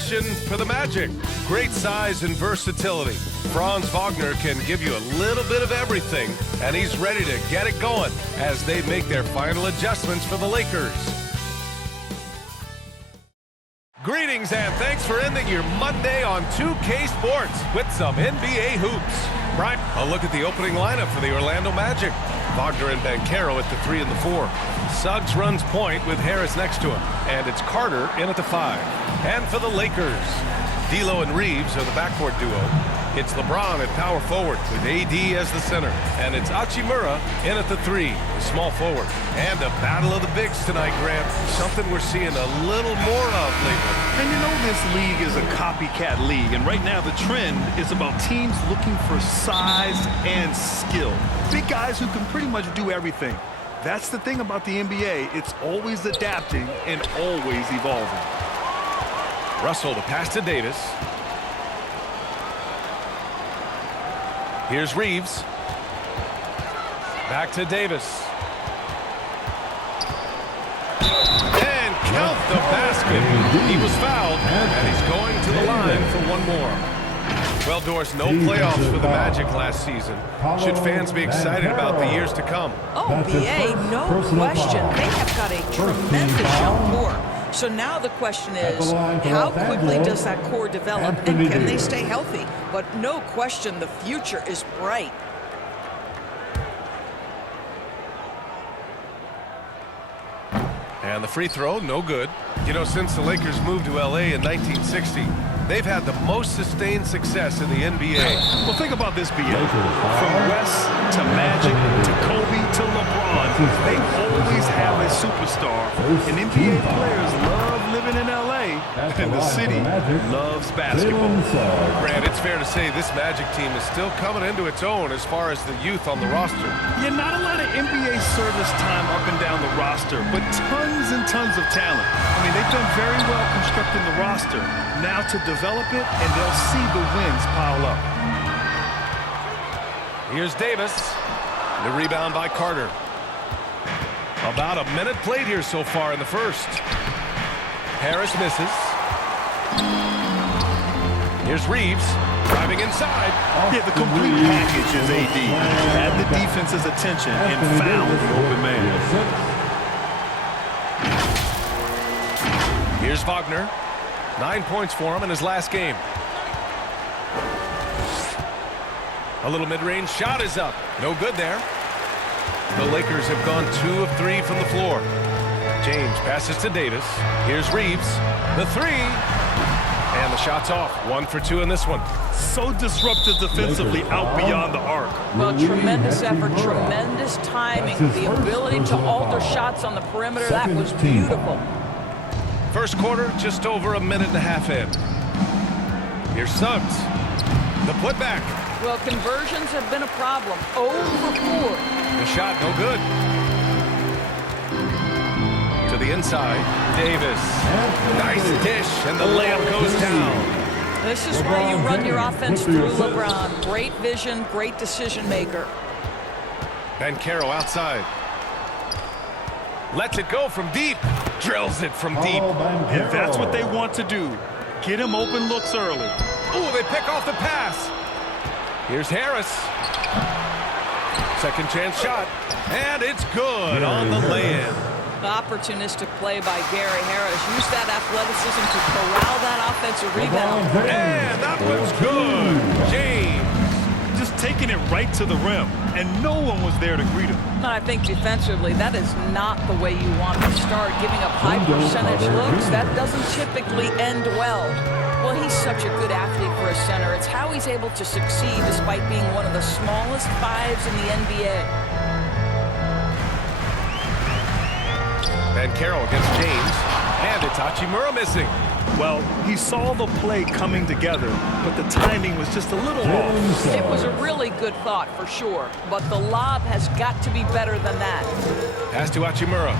formation for the Magic. Great size and versatility. Franz Wagner can give you a little bit of everything, and he's ready to get it going as they make their final adjustments for the Lakers. Greetings and thanks for ending your Monday on 2K Sports with some NBA hoops. Right, a look at the opening lineup for the Orlando Magic. Wagner and Banchero at the 3 and the 4. Suggs runs point with Harris next to him, and it's Carter in at the 5. And for the Lakers, D'Lo and Reeves are the backcourt duo. It's LeBron at power forward with AD as the center, and it's Hachimura in at the 3, the small forward. And a battle of the bigs tonight, Grant. Something we're seeing a little more of lately. And you know this league is a copycat league, and right now the trend is about teams looking for size and skill. Big guys who can pretty much do everything. That's the thing about the NBA. It's always adapting and always evolving. Russell to pass to Davis. Here's Reeves. Back to Davis. And count the basket. He was fouled, and he's going to the line for one more. Well, Doris, no playoffs for the Magic last season. Should fans be excited about the years to come? Oh, BA, no question. They have got a tremendous young core. So now the question is, how quickly does that core develop, and can they stay healthy? But no question, the future is bright. And the free throw, no good. You know, since the Lakers moved to LA in 1960, they've had the most sustained success in the NBA. Well, think about this, BA. From West to Magic to Kobe to LeBron, they always have a superstar. And NBA players love living in LA, and the city loves basketball. Grant, it's fair to say this Magic team is still coming into its own as far as the youth on the roster. Yeah, not a lot of NBA service time up and down the roster, but tons and tons of talent. I mean, they've done very well constructing the roster. Now to develop it, and they'll see the wins pile up. Here's Davis. The rebound by Carter. About a minute played here so far in the first. Harris misses. Here's Reeves driving inside. Yeah, the complete package is AD. Had the defense's attention and found the open man. Here's Wagner. 9 points for him in his last game. A little mid-range shot is up. No good there. The Lakers have gone 2 of 3 from the floor. James passes to Davis. Here's Reeves. The 3. And the shot's off. 1 for 2 in this one. So disruptive defensively out beyond the arc. Well, tremendous effort, tremendous timing. The ability to alter shots on the perimeter, that was beautiful. First quarter, just over a minute and a half in. Here's Suggs. The putback. Well, conversions have been a problem. 0 for 4. The shot, no good. To the inside, Davis. Nice dish, and the layup goes down. This is why you run your offense through LeBron. Great vision, great decision maker. Banchero outside. Lets it go from deep. Drills it from deep. And that's what they want to do. Get him open looks early. Ooh, they pick off the pass. Here's Harris. Second chance shot. And it's good on the lay-in. Opportunistic play by Gary Harris. Use that athleticism to corral that offensive rebound. And that one's good. James. Just taking it right to the rim, and no one was there to greet him. I think defensively, that is not the way you want to start. Giving up high percentage looks, that doesn't typically end well. Well, he's such a good athlete for a center. It's how he's able to succeed despite being one of the smallest 5s in the NBA. Banchero against James, and it's Hachimura missing. Well, he saw the play coming together, but the timing was just a little off. It was a really good thought for sure, but the lob has got to be better than that. Pass to Hachimura.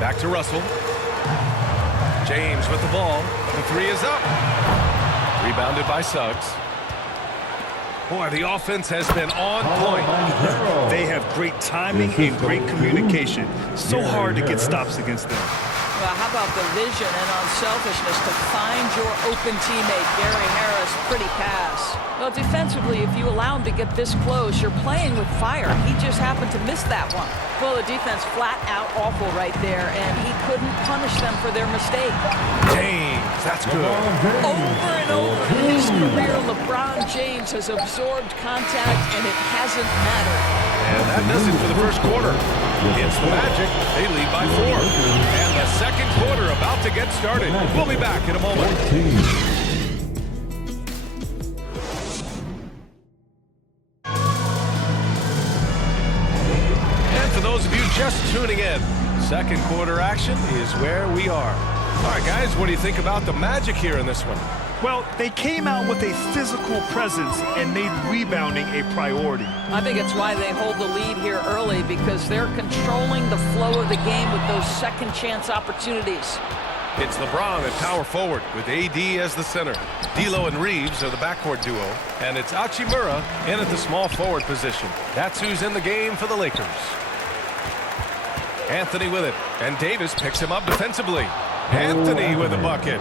Back to Russell. James with the ball. The 3 is up. Rebounded by Suggs. Boy, the offense has been on point. They have great timing and great communication. So hard to get stops against them. Well, how how about the vision and unselfishness to find your open teammate, Gary Harris? Pretty pass. Well, defensively, if you allow him to get this close, you're playing with fire. He just happened to miss that one. Well, the defense flat out awful right there, and he couldn't punish them for their mistake. James, that's good. Over and over in his career, LeBron James has absorbed contact, and it hasn't mattered. And that does it for the first quarter. It's the Magic. They lead by 4. And the second quarter about to get started. We'll be back in a moment. And for those of you just tuning in, second quarter action is where we are. All right, guys, what do you think about the Magic here in this one? Well, they came out with a physical presence and made rebounding a priority. I think it's why they hold the lead here early, because they're controlling the flow of the game with those second chance opportunities. It's LeBron at power forward with AD as the center. D'Lo and Reeves are the backcourt duo. And it's Hachimura in at the small forward position. That's who's in the game for the Lakers. Anthony with it. And Davis picks him up defensively. Anthony with a bucket.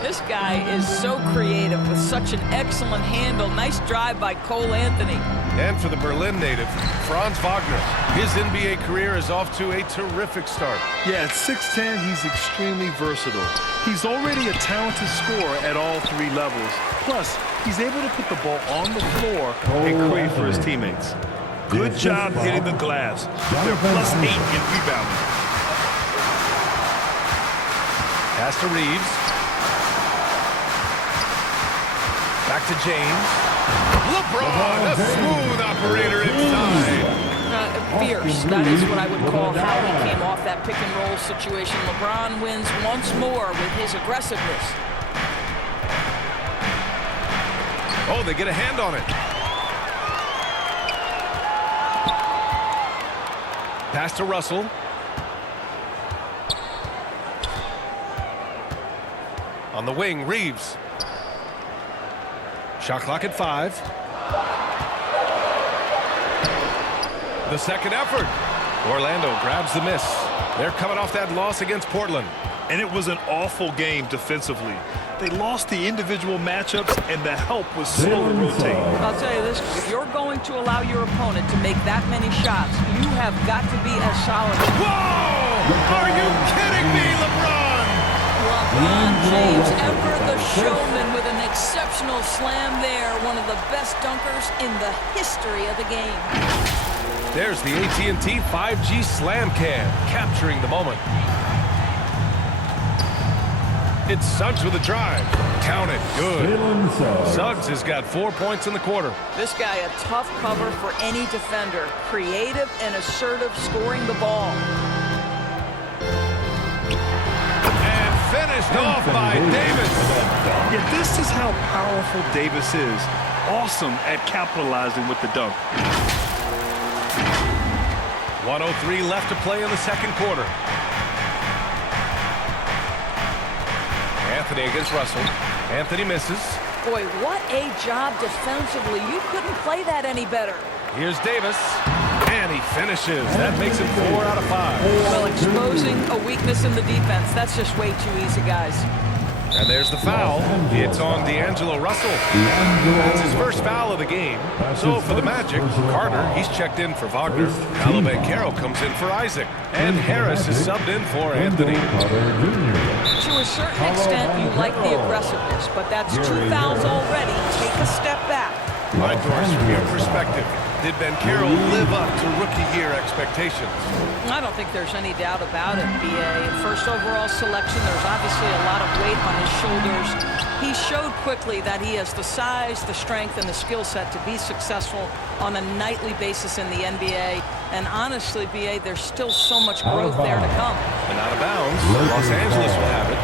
This guy is so creative with such an excellent handle. Nice drive by Cole Anthony. And for the Berlin native, Franz Wagner. His NBA career is off to a terrific start. Yeah, at 6'10", he's extremely versatile. He's already a talented scorer at all 3 levels. Plus, he's able to put the ball on the floor and create for his teammates. Good job hitting the glass. They're +8 in rebounding. Pass to Reeves. Back to James. LeBron, a smooth operator inside. Fierce. That is what I would call how he came off that pick and roll situation. LeBron wins once more with his aggressiveness. Oh, they get a hand on it. Pass to Russell. On the wing, Reeves. Shot clock at 5. The second effort. Orlando grabs the miss. They're coming off that loss against Portland. And it was an awful game defensively. They lost the individual matchups, and the help was slow to rotate. I'll tell you this, if you're going to allow your opponent to make that many shots, you have got to be as solid. Whoa! Are you kidding me, LeBron? LeBron James, ever the showman, with an exceptional slam there. One of the best dunkers in the history of the game. There's the AT&T 5G Slam Cam, capturing the moment. It's Suggs with a drive. Count it. Good. Suggs has got 4 points in the quarter. This guy a tough cover for any defender. Creative and assertive scoring the ball. And finished off by Davis. Yeah, this is how powerful Davis is. Awesome at capitalizing with the dunk. 1:03 left to play in the second quarter. Anthony against Russell. Anthony misses. Boy, what a job defensively. You couldn't play that any better. Here's Davis. And he finishes. That makes it 4 out of 5. Well, exposing a weakness in the defense, that's just way too easy, guys. And there's the foul. It's on D'Angelo Russell. That's his first foul of the game. So for the Magic, Carter, he's checked in for Wagner. Paolo Banchero comes in for Isaac. And Harris is subbed in for Anthony. To a certain extent, you like the aggressiveness, but that's 2 fouls already. Take a step back. My Doris, from your perspective, did Banchero live up to rookie-year expectations? I don't think there's any doubt about it, B.A. First overall selection, there's obviously a lot of weight on his shoulders. He showed quickly that he has the size, the strength, and the skill set to be successful on a nightly basis in the NBA. And honestly, B.A., there's still so much growth there to come. And out of bounds, Los Angeles will have it.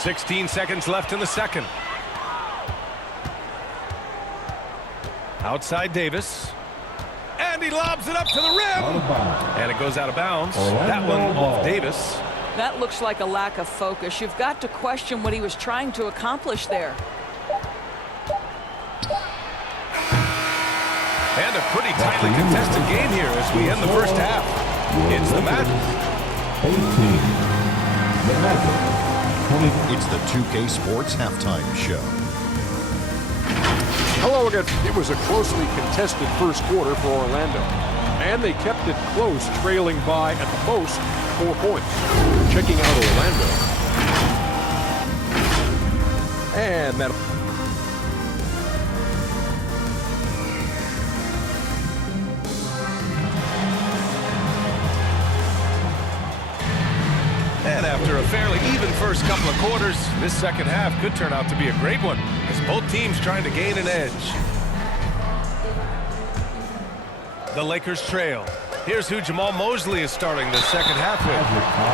16 seconds left in the second. Outside Davis. And he lobs it up to the rim. And it goes out of bounds. That one off Davis. That looks like a lack of focus. You've got to question what he was trying to accomplish there. And a pretty tightly contested game here as we end the first half. It's the Magic. 18. The Magic. 20. It's the 2K Sports Halftime Show. Hello again. It was a closely contested first quarter for Orlando, and they kept it close, trailing by at the most 4 points. Checking out Orlando. And that. And after a fairly even first couple of quarters, this second half could turn out to be a great one, as both teams trying to gain an edge. The Lakers trail. Here's who Jamal Mosley is starting the second half with.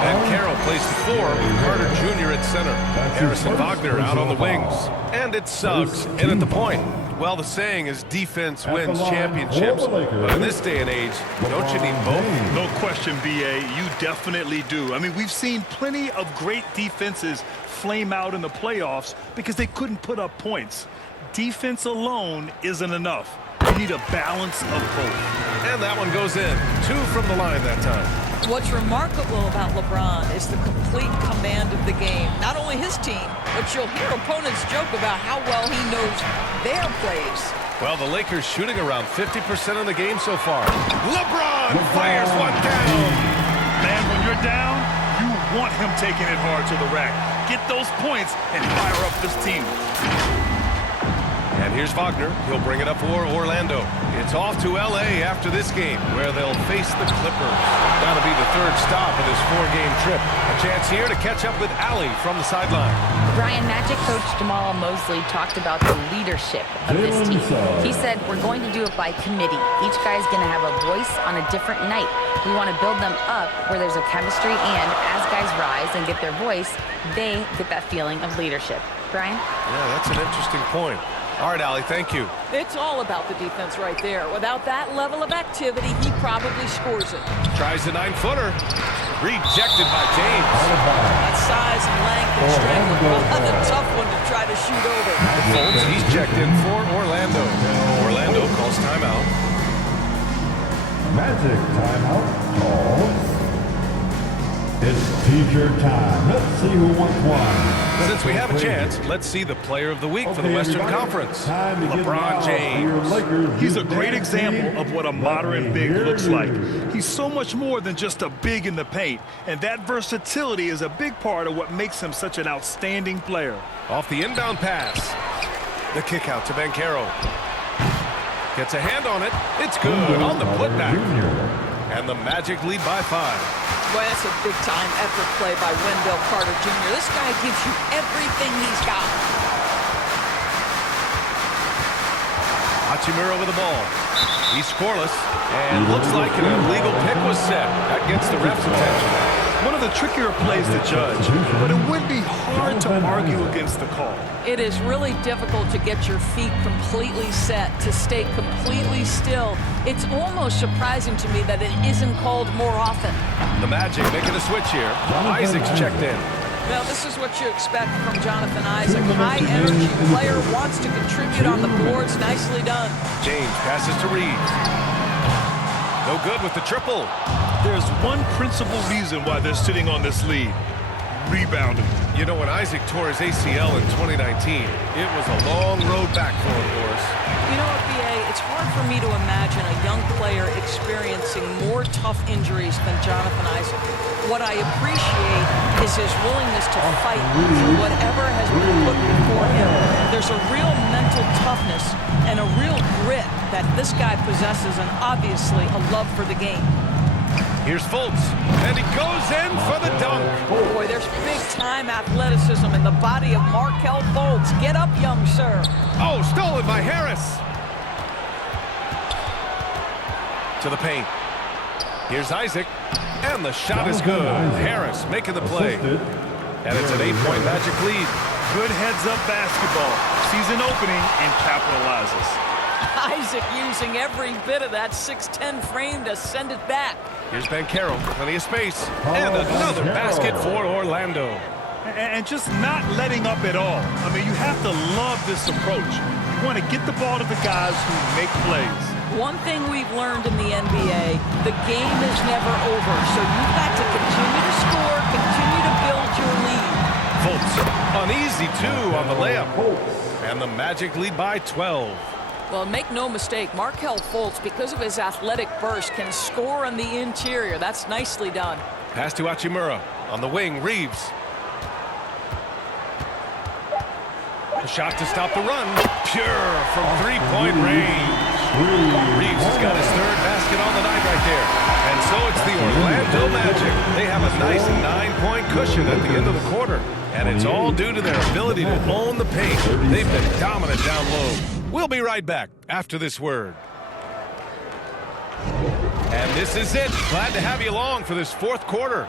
Banchero plays the 4 with Carter Jr. at center. Harrison Wagner out on the wings. And it's Suggs in at the point. Well, the saying is defense wins championships. But in this day and age, don't you need both? No question, B.A. You definitely do. I mean, we've seen plenty of great defenses flame out in the playoffs because they couldn't put up points. Defense alone isn't enough. You need a balance of both. And that one goes in. 2 from the line that time. What's remarkable about LeBron is the complete command of the game. Not only his team, but you'll hear opponents joke about how well he knows their plays. Well, the Lakers shooting around 50% of the game so far. LeBron fires one down. Man, when you're down, you want him taking it hard to the rack. Get those points and fire up this team. And here's Wagner. He'll bring it up for Orlando. It's off to L.A. after this game, where they'll face the Clippers. That'll be the 3rd stop of this 4-game trip. A chance here to catch up with Allie from the sideline. Brian, Magic coach Jamal Mosley talked about the leadership of this team. He said, we're going to do it by committee. Each guy's going to have a voice on a different night. We want to build them up where there's a chemistry, and as guys rise and get their voice, they get that feeling of leadership. Brian? Yeah, that's an interesting point. All right, Allie, thank you. It's all about the defense right there. Without that level of activity, he probably scores it. Tries the 9-footer. Rejected by James. That size and length and strength are a tough one to try to shoot over. Fultz, he's checked in for Orlando. Orlando calls timeout. Magic timeout called. It's teacher time. Let's see who wants one. Since we have a chance, let's see the player of the week for the Western Conference. LeBron James. He's a great example of what a modern big looks like. He's so much more than just a big in the paint, and that versatility is a big part of what makes him such an outstanding player. Off the inbound pass. The kick out to Banchero. Gets a hand on it. It's good on the putback. And the Magic lead by 5. Boy, that's a big-time effort play by Wendell Carter Jr. This guy gives you everything he's got. Hachimura with the ball. He's scoreless. And looks like an illegal pick was set. That gets the ref's attention. One of the trickier plays to judge, but it would be hard to argue against the call. It is really difficult to get your feet completely set, to stay completely still. It's almost surprising to me that it isn't called more often. The Magic making a switch here. Isaac's checked in. Well, this is what you expect from Jonathan Isaac. High-energy player, wants to contribute on the boards. Nicely done. James passes to Reeves. No good with the triple. There's one principal reason why they're sitting on this lead. Rebounding. You know, when Isaac tore his ACL in 2019, it was a long road back for him, Boris. You know what, B.A., it's hard for me to imagine a young player experiencing more tough injuries than Jonathan Isaac. What I appreciate is his willingness to fight through whatever has been put before him. There's a real mental toughness and a real grit that this guy possesses, and obviously a love for the game. Here's Fultz, and he goes in for the dunk. Boy, there's big-time athleticism in the body of Markelle Fultz. Get up, young sir. Oh, stolen by Harris. To the paint. Here's Isaac, and the shot is good. Harris making the play. And it's an 8-point Magic lead. Good heads-up basketball. Sees an opening and capitalizes. Isaac using every bit of that 6'10" frame to send it back. Here's Banchero, plenty of space. And another basket for Orlando. And just not letting up at all. I mean, you have to love this approach. You want to get the ball to the guys who make plays. One thing we've learned in the NBA, the game is never over, so you've got to continue to score, continue to build your lead. Fultz, an easy 2 on the layup. And the Magic lead by 12. Well, make no mistake, Markelle Fultz, because of his athletic burst, can score on the interior. That's nicely done. Pass to Hachimura. On the wing, Reeves. A shot to stop the run. Pure from three-point range. Reeves has got his 3rd basket on the night right there. And so it's the Orlando Magic. They have a nice 9-point cushion at the end of the quarter. And it's all due to their ability to own the paint. They've been dominant down low. We'll be right back after this word. And this is it. Glad to have you along for this 4th quarter.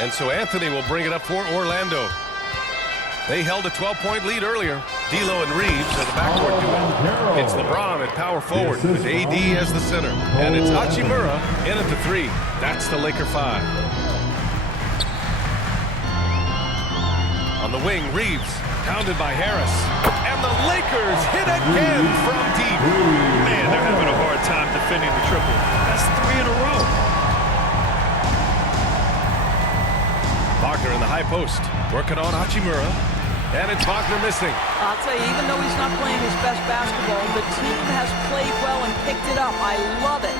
And so Anthony will bring it up for Orlando. They held a 12-point lead earlier. D'Lo and Reeves are the backcourt duo. It's LeBron at power forward with AD as the center. And it's Hachimura in at the 3. That's the Laker 5. On the wing, Reeves, pounded by Harris. And the Lakers hit again from deep. Man, they're having a hard time defending the triple. That's 3 in a row. Wagner in the high post, working on Hachimura. And it's Wagner missing. I'll tell you, even though he's not playing his best basketball, the team has played well and picked it up. I love it.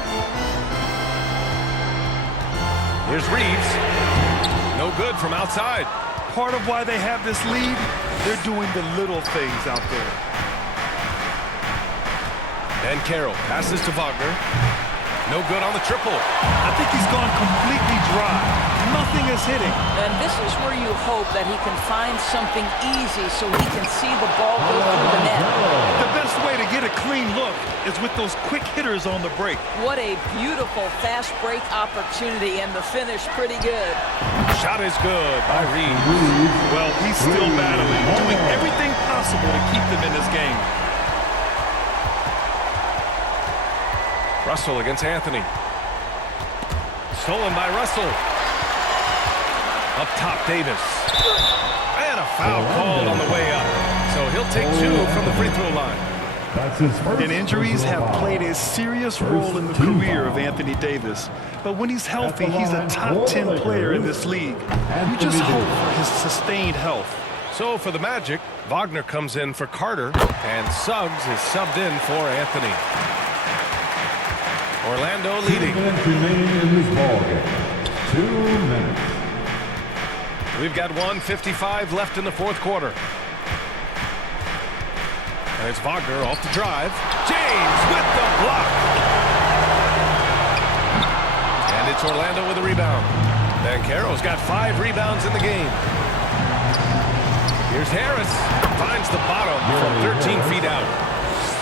Here's Reeves. No good from outside. Part of why they have this lead, they're doing the little things out there. Banchero passes to Wagner. No good on the triple. I think he's gone completely dry. Nothing is hitting. And this is where you hope that he can find something easy so he can see the ball go through the net. The best way to get a clean look is with those quick hitters on the break. What a beautiful fast break opportunity, and the finish pretty good. Shot is good by Reeves. Well, he's still battling, doing everything possible to keep them in this game. Russell against Anthony. Stolen by Russell. Up top, Davis. And a foul called on the way up. So he'll take 2 from the free throw line. That's his first. And injuries have played a serious role in the career of Anthony Davis. But when he's healthy, he's a top 10 player in this league. You just hope for his sustained health. So for the Magic, Wagner comes in for Carter, and Suggs is subbed in for Anthony. Orlando leading. 2 minutes remaining in this ballgame. 2 minutes. We've got 1:55 left in the 4th quarter. And it's Wagner off the drive. James with the block. And it's Orlando with a rebound. Banchero's got 5 rebounds in the game. Here's Harris. Finds the bottom from 13 feet out.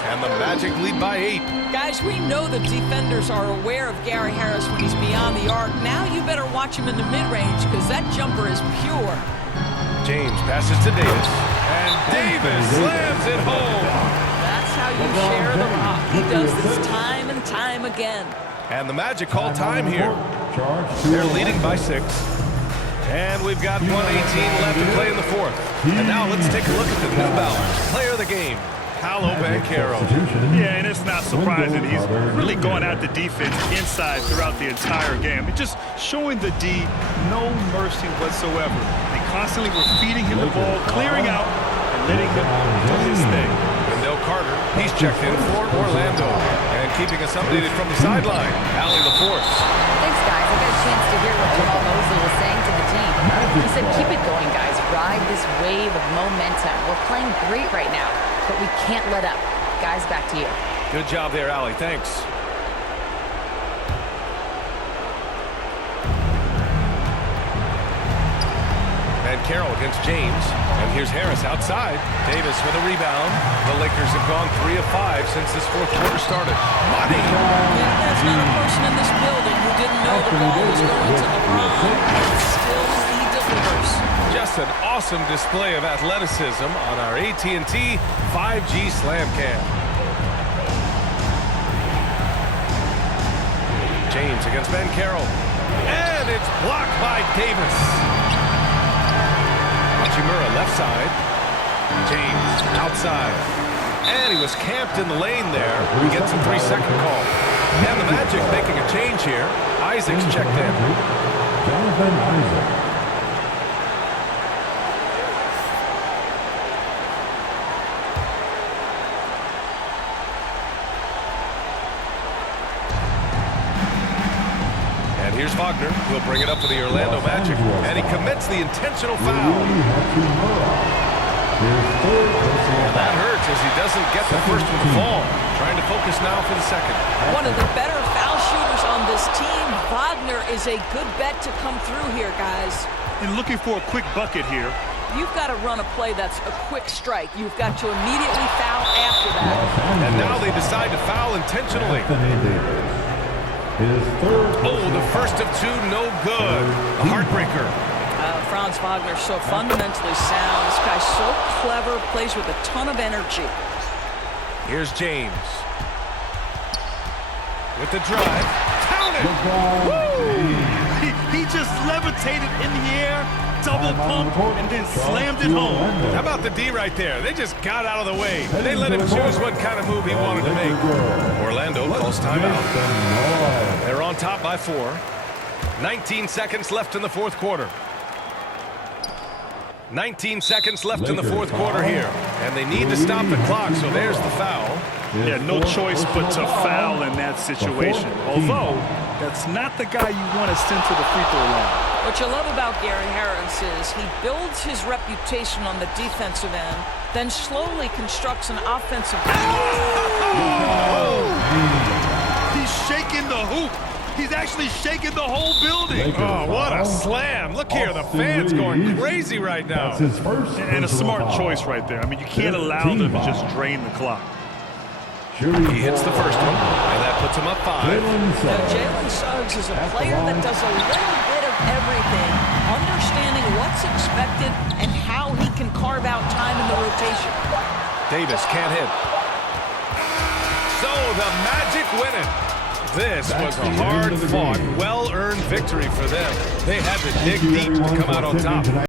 And the Magic lead by 8. Guys, we know the defenders are aware of Gary Harris when he's beyond the arc. Now you better watch him in the mid-range because that jumper is pure. James passes to Davis. And Davis slams it home. That's how you share the rock. He does this time and time again. And the Magic call time here. They're leading by 6. And we've got 1:18 left to play in the 4th. And now let's take a look at the New Balance player of the game, Paolo Banchero. Yeah, and it's not surprising. He's really going at the defense inside throughout the entire game. Just showing the D no mercy whatsoever. They constantly were feeding him the ball, clearing out, and letting him do his thing. Wendell Carter, he's checked in for Orlando. And keeping us updated from the sideline, Allie LaForce. Thanks, guys. I got a chance to hear what Jamal Mosley was saying to the team. He said, keep it going, guys. Ride this wave of momentum. We're playing great right now, but we can't let up. Guys, back to you. Good job there, Allie. Thanks. Banchero against James. And here's Harris outside. Davis with a rebound. The Lakers have gone 3 of 5 since this 4th quarter started. Money. Yeah, there's not a person in this building who didn't know the ball was going to LeBron, but still he delivers. Just an awesome display of athleticism on our AT&T 5G Slam Cam. James against Banchero. And it's blocked by Davis. Hachimura left side. James outside. And he was camped in the lane there. He gets a 3-second call. And the Magic making a change here. Isaac's checked in. Jonathan Isaac. And here's Wagner. He'll bring it up for the Orlando Magic. And he commits the intentional foul. That hurts as he doesn't get the first one to fall. Trying to focus now for the second. One of the better foul shooters on this team. Wagner is a good bet to come through here, guys. And looking for a quick bucket here. You've got to run a play that's a quick strike. You've got to immediately foul after that. And now they decide to foul intentionally. Oh, the first of two, no good. A heartbreaker. Franz Wagner so fundamentally sound. This guy's so clever, plays with a ton of energy. Here's James. With the drive. Count it! He just levitated in the air, double pump, and then slammed it home. How about the D right there? They just got out of the way. They let him choose what kind of move he wanted to make. Orlando calls timeout. They're on top by 4. 19 seconds left in the fourth quarter. 19 seconds left in the fourth quarter here. And they need to stop the clock, so there's the foul. Yeah, no choice but to foul in that situation. Although, that's not the guy you want to send to the free throw line. What you love about Gary Harris is he builds his reputation on the defensive end, then slowly constructs an offensive. He's shaking the hoop. He's actually shaking the whole building. Oh, what a slam. Look here, the fans going crazy right now. And a smart choice right there. I mean, you can't allow them to just drain the clock. He hits the first one, and that puts him up 5. Now, Jalen Suggs is a player that does a little bit of everything, understanding what's expected and how he can carve out time in the rotation. Davis can't hit. So the Magic win it. This was a hard-fought, well-earned victory for them. They had to dig deep to come out on top.